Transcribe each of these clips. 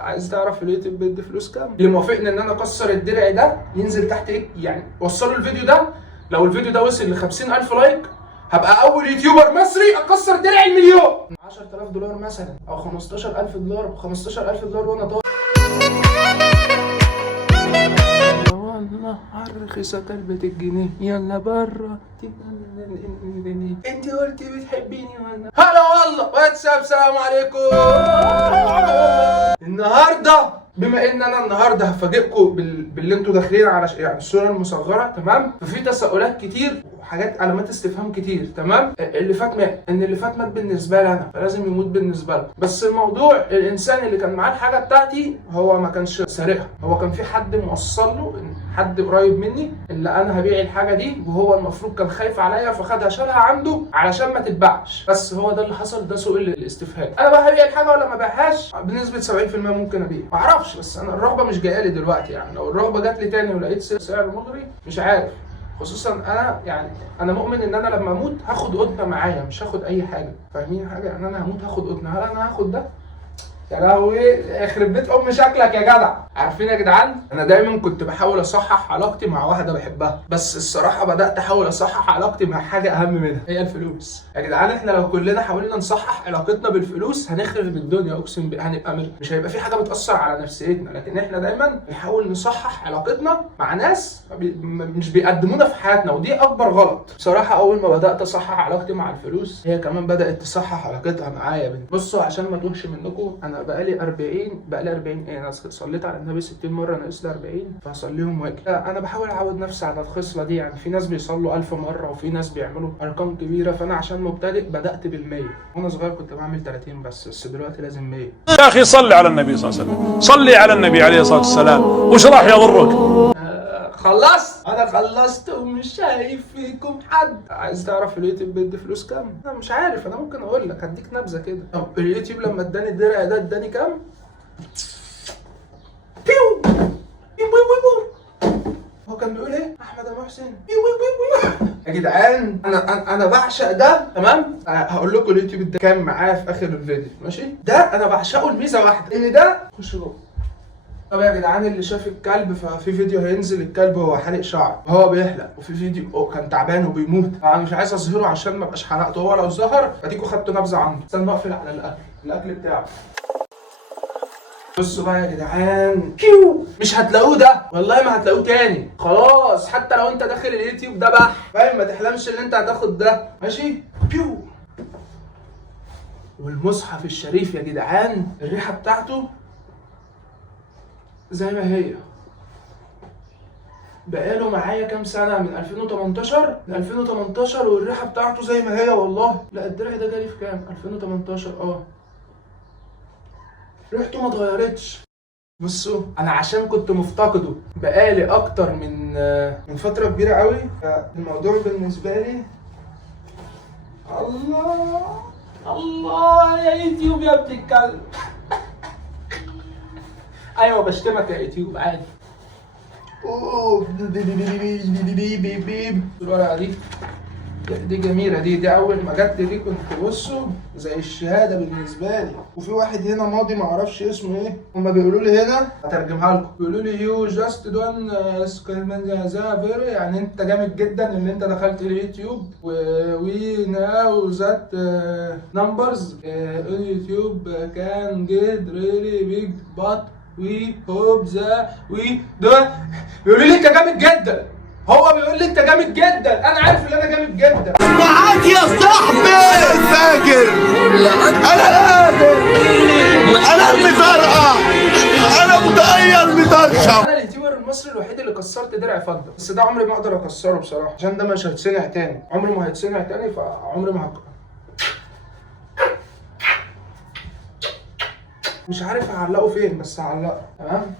عايز تعرف اليوتيوب بيدي فلوس كام؟ اللي موافقني ان انا اكسر الدرع ده ينزل تحت ايه؟ يعني وصلوا الفيديو ده، لو الفيديو ده وصل ل 50,000 لايك هبقى اول يوتيوبر مصري اكسر درع المليون. 10,000 دولار مثلا او 15,000 دولار، 15,000 دولار وانا طالع. والله رخيصة كلبة الجنيه، يلا برا. انت قلتي بتحبيني ولا؟ هلا والله واتساب، سلام عليكم. النهارده بما ان انا النهارده هفاجئكم باللي انتوا داخلين على يعني الصوره المصغره، تمام؟ ففي تساؤلات كتير وحاجات علامات استفهام كتير، تمام؟ اللي فات مات، اللي فات مات بالنسبه لي انا، فلازم يموت بالنسبه لكم. بس الموضوع الانسان اللي كان معاه الحاجه بتاعتي هو ما كانش سارقها، هو كان في حد موصل له، حد قريب مني اللي انا هبيع الحاجه دي، وهو المفروض كان خايف عليا فخدها شالها عنده علشان ما تتباعش. بس هو ده اللي حصل، ده سؤال الاستفهام. انا بقى هبيع الحاجه ولا ما بيعهاش؟ بنسبه 70% ممكن ابيع، ما اعرفش، بس انا الرغبه مش جايه لي دلوقتي. يعني لو الرغبه جات لي تاني ولقيت سعر مغري مش عارف، خصوصا انا يعني انا مؤمن ان انا لما اموت هاخد قطنه معايا، مش هاخد اي حاجه. فاهمين حاجه؟ يعني انا هموت هاخد قطنه، هل انا هاخد ده؟ يا لهوي يخرب بيت ام شكلك يا جدع. عارفين يا جدعان، انا دايما كنت بحاول اصحح علاقتي مع واحده بحبها، بس الصراحه بدات احاول اصحح علاقتي مع حاجه اهم منها، هي الفلوس. يا جدعان احنا لو كلنا حاولنا نصحح علاقتنا بالفلوس هنخرب الدنيا، اقسم بالله هنبقى مش هيبقى في حاجه بتاثر على نفسيتنا. لكن احنا دايما بنحاول نصحح علاقتنا مع ناس مش بيقدمونا في حياتنا، ودي اكبر غلط. بصراحه اول ما بدات اصحح علاقتي مع الفلوس هي كمان بدات تصحح علاقتها معايا. بنت بصوا عشان ما توهش منكم، انا بقالي 40 ايه، انا صليت على النبي 60 مره، ناقص لي 40 فهصليهم واجي. انا بحاول اعود نفسي على الخصله دي. يعني في ناس بيصلوا 1000 مره وفي ناس بيعملوا ارقام كبيره، فانا عشان مبتدئ بدات بال100. وانا صغير كنت بعمل 30 بس دلوقتي لازم 100. يا اخي صلي على النبي صلى الله عليه وسلم، صلي على النبي عليه الصلاه والسلام، وش راح يضرك؟ خلصت، انا خلصت ومش شايف فيكم حد. عايز تعرف اليوتيوب بيدي فلوس كام؟ انا مش عارف، انا ممكن اقول لك، هديك نبذه كده. طب اليوتيوب لما اداني الدرع ده اداني كام؟ بيو بيو بيو بيو. هو كان بيقول ايه؟ احمد ابو حسين بيو بيو بيو. يا جدعان انا بعشق ده، تمام؟ هقول لكم اليوتيوب ده كام معايا في اخر الفيديو، ماشي؟ ده انا بعشقه الميزه واحده، ان ده خش جوه. طب يا جدعان اللي شاف الكلب، ففي فيديو هينزل الكلب وهو حالق شعر وهو بيحلق، وفي فيديو كان تعبان وبيموت. انا مش عايز اظهره عشان ما ابقاش حرقته، هو لو ظهر اديكوا خدتوا نبذه عنه. استنى اقفل على الاكل بتاعه. بصوا بقى يا جدعان، كيو مش هتلاقوه ده، والله ما هتلاقوه تاني خلاص. حتى لو انت داخل اليوتيوب ده بقى فاهم، ما تحلمش ان انت هتاخد ده، ماشي؟ بيو. والمصحف الشريف يا جدعان الريحه بتاعته زي ما هي، بقاله معايا كام سنه، من 2018 ل 2018 والريحه بتاعته زي ما هي والله. لا الدرع ده جالي في كام؟ 2018 ريحته ما اتغيرتش. بصوا انا عشان كنت مفتقده بقالي اكتر من فتره كبيره قوي، فالموضوع بالنسبه لي الله يا يوتيوب يا ابن الكلب. ايوه بشتمك يا يوتيوب عادي. الورقه دي جميله، دي اول ما جت دي كنت بصوا زي الشهاده بالنسبه لي. وفي واحد هنا ماضي ما اعرفش اسمه ايه، هما بيقولوا لي هنا هترجمها لكم، بيقولوا لي يو جاست دون فيري، يعني انت جامد جدا ان انت دخلت اليوتيوب، وي ناو ذات نمبرز اليوتيوب كان جيت ريلي بيج بات وي هوب ذا وي ده. بيقولوا لي انت جامد جدا، هو بيقول لي انت جامد جدا، انا عارف ان انا جامد جدا. معاك يا صاحبي فاكر انا قادر، انا المطرقع، انا متغير مطرشم. انا اليوتيوبر المصري الوحيد اللي كسرت درع فضه، بس ده عمري ما اقدر اكسره بصراحه، عشان ده مش هيتصنع تاني، عمري ما هيتصنع تاني، فعمري ما مش عارف هعلقه فين، بس هعلقه تمام.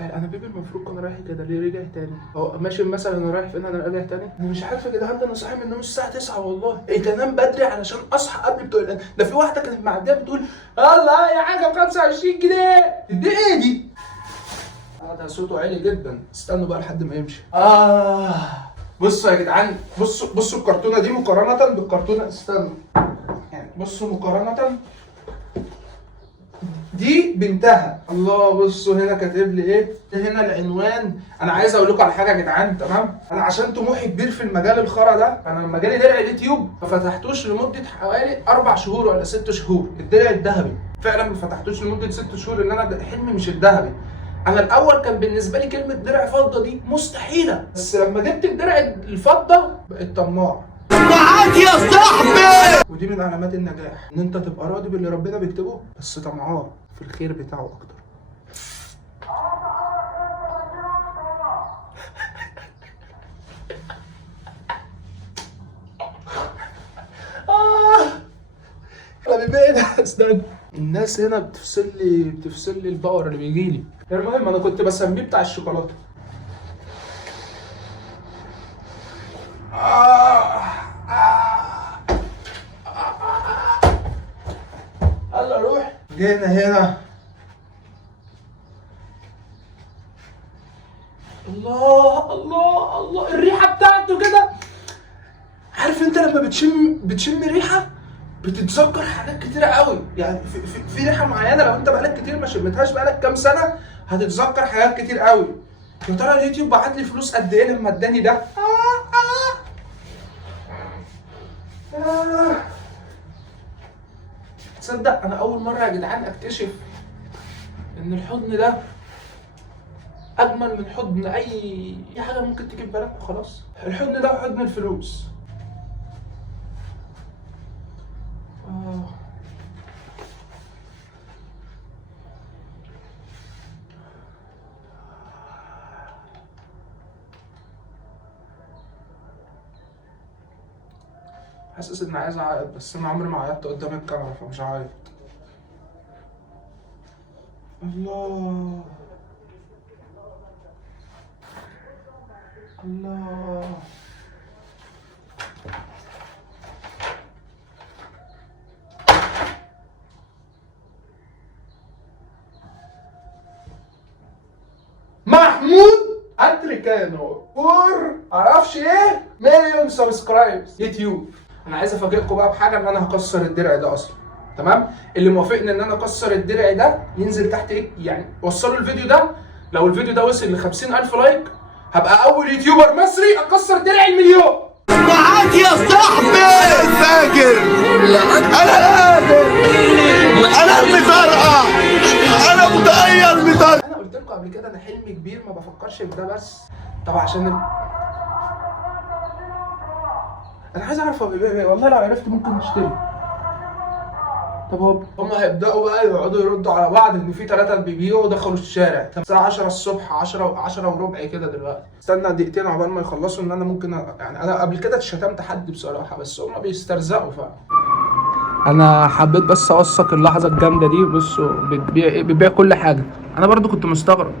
انا بيبي المفروض كان رايح كده، ليه رجع تاني؟ هو ماشي مثلا انا رايح فين، انا راجع تاني؟ انا مش عارف يا جدعان، ده انا صاحي من النوم الساعه 9 والله. ايه انام بدري علشان اصحى قبل بتوع ده في واحده كانت معديه بتقول الله يا حاجه ب 25 جنيه دي ايه دي؟ ده صوته عالي جدا، استنوا بقى لحد ما يمشي. بصوا يا جدعان، بصوا الكرتونه دي مقارنه بالكرتونه، استنوا يعني بصوا مقارنه دي بنتها. الله بصوا هنا كاتب لي ايه؟ هنا العنوان. انا عايز اقول لكم على حاجه يا جدعان، تمام؟ انا عشان طموحي كبير في المجال الخرا ده، انا لما جالي درع اليوتيوب ما فتحتوش لمده حوالي 4 شهور ولا 6 شهور، الدرع الذهبي. فعلا ما فتحتوش لمده 6 شهور، لان انا حلمي مش الذهبي. انا الاول كان بالنسبه لي كلمه درع فضه دي مستحيله، بس لما جبت الدرع الفضه بقيت طماع. معاك يا صاحبي. ودي من علامات النجاح، ان انت تبقى راضي باللي ربنا بيكتبه بس طمعان في الخير بتاعه اكتر. استنى، الناس هنا بتفصل لي الباور اللي بيجي لي. المهم انا كنت بسميه بتاع الشوكولاته. يلا روح. جينا هنا. الله الله الله، الريحه بتاعته كده. عارف انت لما بتشم ريحه بتتذكر حاجات كتيره قوي. يعني في ريحه معينه لو انت بقالك كتير ما شمتهاش، بقالك كام سنه، هتتذكر حاجات كتير قوي. يا ترى اليوتيوب بعت لي فلوس قد ايه لما اداني ده؟ تصدق انا اول مره يا جدعان اكتشف ان الحضن ده اجمل من حضن اي حاجه ممكن تيجي في بالك وخلاص. الحضن ده حضن الفلوس. حاسس اني عايز اعيط، بس انا عمري ما عيطت قدام الكاميرا فمش هعيط. الله الله. محمود اتريكانو معرفش ايه مليون سبسكرايبز يوتيوب. انا عايز افاجئكم بقى بحاجه، ان انا هكسر الدرع ده اصلا، تمام؟ اللي موافقني ان انا اكسر الدرع ده ينزل تحت ايه يعني، وصلوا الفيديو ده. لو الفيديو ده وصل ل 50,000 لايك هبقى اول يوتيوبر مصري اكسر درع المليون. معاك يا صاحبي. انا فاكر، انا قادر، انا المطرقه، انا متغير مطرقه. انا قلت لكم قبل كده انا حلمي كبير، ما بفكرش في ده بس. طب عشان انا عايز اعرف والله لو عرفت ممكن نشتري. طب هم هيبداوا بقى يقعدوا يردوا على بعض ان في 3 بيبيعوا دخلوا الشارع الساعه 10 الصبح، 10 وربع كده دلوقتي. استنى دقيقتين عقبال ما يخلصوا، ان انا ممكن يعني انا قبل كده اتشتمت حد بصراحه، بس هم بيسترزقوا فعلا. انا حبيت بس اوثق اللحظه الجامده دي. بصوا بيبيع كل حاجه، انا برضو كنت مستغرب.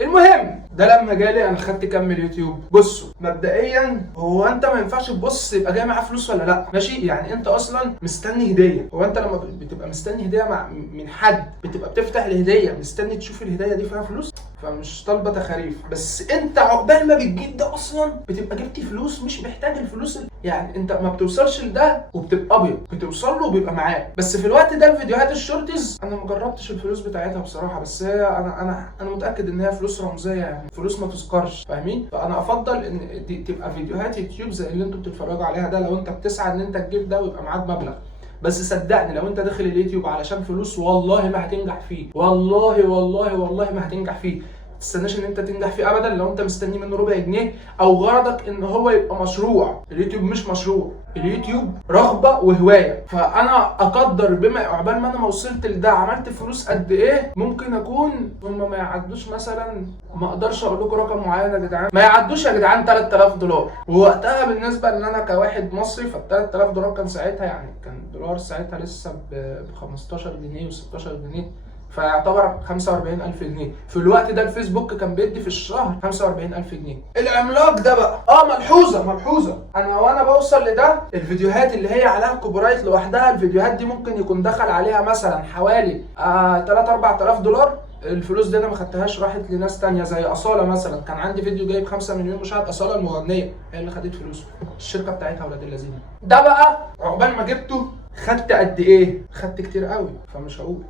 المهم ده لما جالي انا خدت كام من اليوتيوب. بصوا مبدئيا، هو انت ما ينفعش تبص يبقى جاي معاه فلوس ولا لا، ماشي؟ يعني انت اصلا مستني هديه. هو انت لما بتبقى مستني هديه من حد، بتبقى بتفتح الهديه مستني تشوف الهديه دي فيها فلوس، فمش طالبه تخاريف. بس انت عقبال ما بتجيب ده اصلا بتبقى جبت فلوس، مش محتاج الفلوس. يعني انت ما بتوصلش لده وبتبقى ابيض، بتوصل له وبيبقى معاك. بس في الوقت ده الفيديوهات الشورتز انا ما جربتش الفلوس بتاعتها بصراحه، بس هي انا متاكد ان هي فلوس رمزيه، يعني فلوس ما تذكرش، فاهمين؟ فانا افضل ان دي تبقى فيديوهات يوتيوب زي اللي انتوا بتتفرجوا عليها ده، لو انت بتسعى ان انت تجيب ده ويبقى معاك مبلغ. بس صدقني لو انت داخل اليوتيوب علشان فلوس، والله ما هتنجح فيه، والله والله والله ما هتنجح فيه. ما تستناش ان انت تنجح فيه ابدا لو انت مستني منه ربع جنيه، او غرضك ان هو يبقى مشروع. اليوتيوب مش مشروع، اليوتيوب رغبه وهوايه. فانا اقدر بما عقبال ما انا ما وصلت لده عملت فلوس قد ايه. ممكن اكون هم ما يعدوش مثلا، ما اقدرش اقول لكم رقم معين يا جدعان، ما يعدوش يا جدعان 3000 دولار. ووقتها بالنسبه ان انا كواحد مصري، فال 3000 دولار كان ساعتها، يعني كان الدولار ساعتها لسه ب 15 جنيه و16 جنيه، فيعتبر 45,000 جنيه. في الوقت ده الفيسبوك كان بيدي في الشهر 45,000 جنيه. العملاق ده بقى ملحوظه انا وانا بوصل لده، الفيديوهات اللي هي عليها كوبرايت لوحدها، الفيديوهات دي ممكن يكون دخل عليها مثلا حوالي 3-4,000 دولار. الفلوس دي انا ما خدتهاش، راحت لناس تانية زي اصاله مثلا. كان عندي فيديو جايب 5 مليون مشاهده، اصاله المغنيه هي اللي خدت فلوسه، الشركه بتاعتها ولاد اللذينه. ده بقى عقبال ما جبته خدت قد ايه؟ خدت كتير قوي، فمش هقول.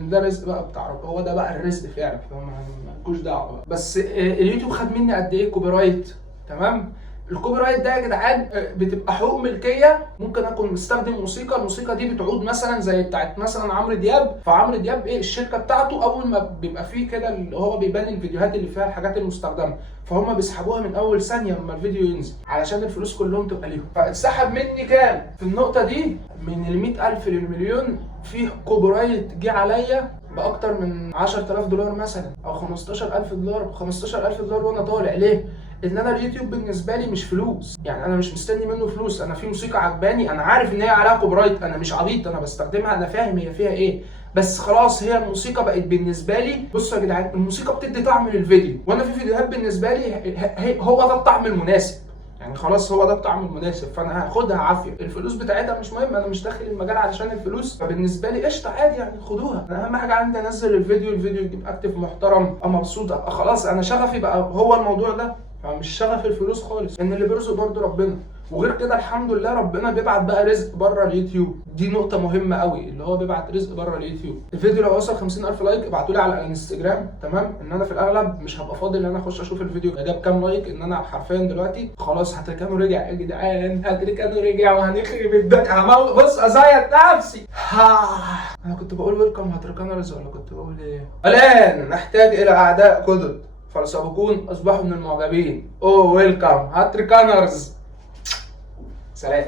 ده رزق بقى بتاع ربنا، هو ده بقى الرزق فعلا، مالكوش دعوه بقى. بس اليوتيوب خد مني قد ايه كوبي رايت؟ تمام. الكوبي رايت ده يا جدعان بتبقى حقوق ملكيه، ممكن اكون مستخدم موسيقى، الموسيقى دي بتعود مثلا زي بتاعت مثلا عمرو دياب، فعمرو دياب ايه الشركه بتاعته اول ما بيبقى فيه كده اللي هو بيبان الفيديوهات اللي فيها الحاجات المستخدمه، فهم بيسحبوها من اول ثانيه لما الفيديو ينزل علشان الفلوس كلهم تبقى ليهم. فاتسحب مني كام في النقطه دي؟ من ال 100,000 للمليون في كوبي رايت جه عليا باكتر من 10,000 دولار مثلا او 15,000 دولار. 15,000 دولار وانا طالع ليه؟ ان انا اليوتيوب بالنسبه لي مش فلوس، يعني انا مش مستني منه فلوس. انا في موسيقى عجباني، انا عارف ان هي عليها كوبي رايت، انا مش عبيط، انا بستخدمها، انا فاهم هي فيها ايه، بس خلاص هي الموسيقى بقت بالنسبه لي. بصوا يا جدعان، الموسيقى بتدي طعم للفيديو، وانا في فيديوهات بالنسبه لي هو ده الطعم المناسب، يعني خلاص هو ده الطعم المناسب، فانا هاخدها عافيه. الفلوس بتاعتها مش مهم، انا مش داخل المجال علشان الفلوس، فبالنسبه لي قشطه عادي يعني خدوها. انا اهم حاجه عندي انزل الفيديو يجيب اكتف محترم، ابقى مبسوط، ابقى خلاص انا شغفي بقى هو الموضوع ده، فمش شغف الفلوس خالص، ان اللي بيرزق برضه ربنا. وغير كده الحمد لله ربنا بيبعت بقى رزق بره اليوتيوب، دي نقطة مهمة قوي، اللي هو بيبعت رزق بره اليوتيوب. الفيديو لو وصل 50,000 لايك ابعتوا لي على الانستجرام، تمام؟ ان انا في الاغلب مش هبقى فاضي ان انا اخش اشوف الفيديو جاب كام لايك، ان انا حرفيا دلوقتي خلاص هتركانه رجع يا جدعان، هتركانه رجع وهنخرب الدنيا، بص ازيط نفسي. انا كنت بقول ويلكم هتركانرز ولا كنت بقول ايه؟ الان نحتاج الى اعداء جدد، فالسابقون اصبحوا من المعجبين. اوه ويلكم هاتريكانرز. سلام.